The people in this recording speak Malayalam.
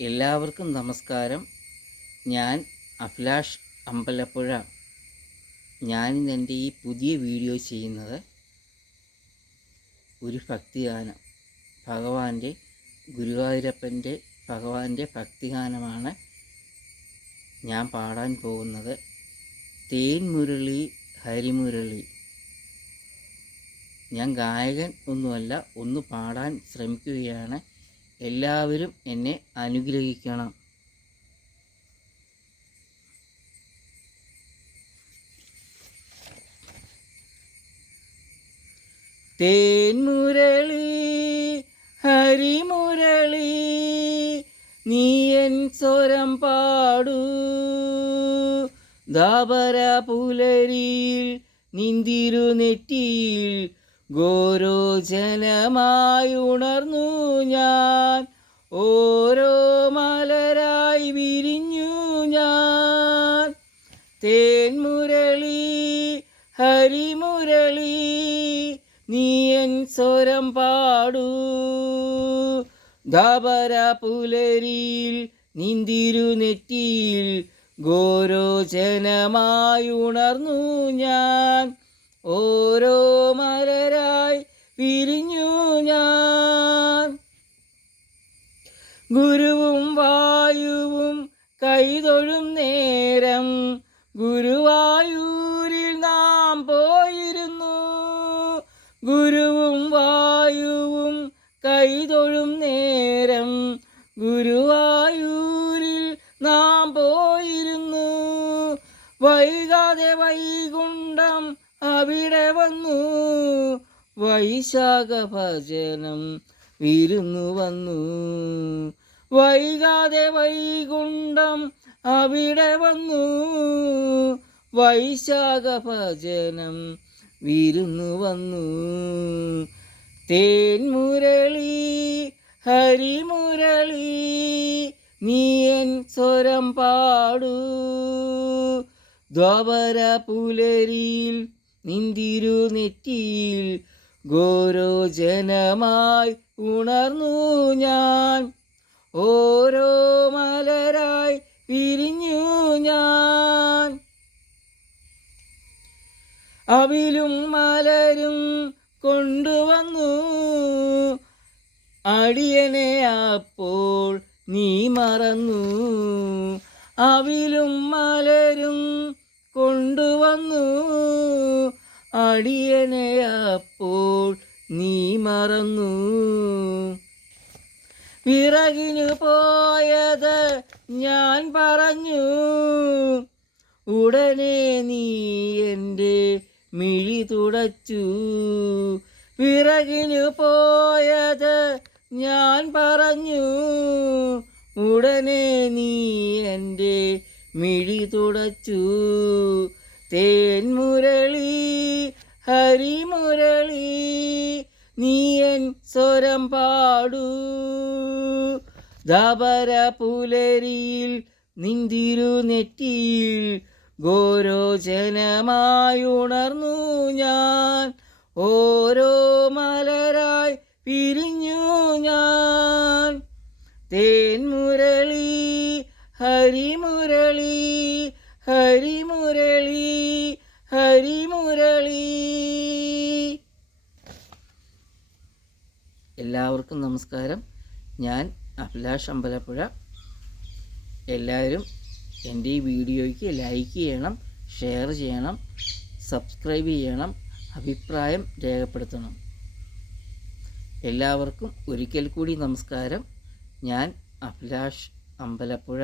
എല്ലാവർക്കും നമസ്കാരം. ഞാൻ അഭിലാഷ് അമ്പലപ്പുഴ. ഞാനിന്ന് എന്റെ ഈ പുതിയ വീഡിയോ ചെയ്യുന്നത് ഒരു ഭക്തിഗാനം. ഭഗവാന്റെ ഗുരുവായൂരപ്പന്റെ ഭഗവാന്റെ ഭക്തിഗാനമാണ് ഞാൻ പാടാൻ പോകുന്നത്. തേൻ മുരളി ഹരിമുരളി. ഞാൻ ഗായകൻ ഒന്നുമല്ല ഒന്ന് പാടാൻ ശ്രമിക്കുകയാണ്. എല്ലാവരും എന്നെ അനുഗ്രഹിക്കണം. തേൻമുരളി ഹരിമുരളി എൻ സ്വരം പാടു. ദാപര പുലരിയിൽ നിന്തിരു നെറ്റിയിൽ ഗോരോജനമായി ഉണർന്നു. ഞാൻ ഓരോ മലരായി വിരിഞ്ഞു ഞാൻ. തേൻമുരളി ഹരിമുരളി എൻ സ്വരം പാടു. ദാപര പുലരിയിൽ നിന്തിരു നെറ്റിയിൽ ഗോരോജനമായി ഉണർന്നു ഞാൻ. ഓരോ വായുവും കൈതൊഴും നേരം ഗുരുവായൂരിൽ നാം പോയിരുന്നു. ഗുരുവും വായുവും കൈതൊഴും നേരം ഗുരുവായൂരിൽ നാം പോയിരുന്നു. വൈകാതെ വൈകുണ്ഠം അവിടെ വന്നു. വൈശാഖ ഭജനം വിരുന്നു വന്നു. വൈകാതെ വൈകുണ്ഠം അവിടെ വന്നു. വൈശാഖ ഭജനം വിരുന്നു വന്നു. തേൻമുരളി ഹരിമുരളി നീയൻ സ്വരം പാടു. ദ്വാപര പുലരിയിൽ നിന്തിരു നെറ്റിയിൽ ഗോരോജനമായി ഉണർന്നു ഞാൻ. ഓരോ മലരായി പിരിഞ്ഞു ഞാൻ. അവിലും മലരും കൊണ്ടുവന്നു. അടിയനെ അപ്പോൾ നീ മറന്നു. അവിലും മലരും കൊണ്ടുവന്നു. അടിയനെ അപ്പോൾ നീ മറന്നു. വിറകിനു പോയത് ഞാൻ പറഞ്ഞു ഉടനെ നീ എന്റെ മിഴി തുടച്ചു. വിറകിനു പോയത് ഞാൻ പറഞ്ഞു ഉടനെ നീ എന്റെ മിഴി തുടച്ചു. തേൻമുരളി ഹരിമുരളി നീയൻ സ്വരം പാടൂ. ദാപര പുലരിയിൽ നിന്തിരു നെറ്റിയിൽ ഗോരോചനമായുണർന്നു ഞാൻ. ഓരോ മലരായി പിരിഞ്ഞു ഞാൻ. തേൻമുരളി ഹരിമുരളി ഹരിമുരളി ഹരിമുരളി. എല്ലാവർക്കും നമസ്കാരം. ഞാൻ അഭിലാഷ് അമ്പലപ്പുഴ. എല്ലാവരും എന്റെ ഈ വീഡിയോയ്ക്ക് ലൈക്ക് ചെയ്യണം ഷെയർ ചെയ്യണം സബ്സ്ക്രൈബ് ചെയ്യണം അഭിപ്രായം രേഖപ്പെടുത്തണം. എല്ലാവർക്കും ഒരിക്കൽ കൂടി നമസ്കാരം. ഞാൻ അഭിലാഷ് അമ്പലപ്പുഴ.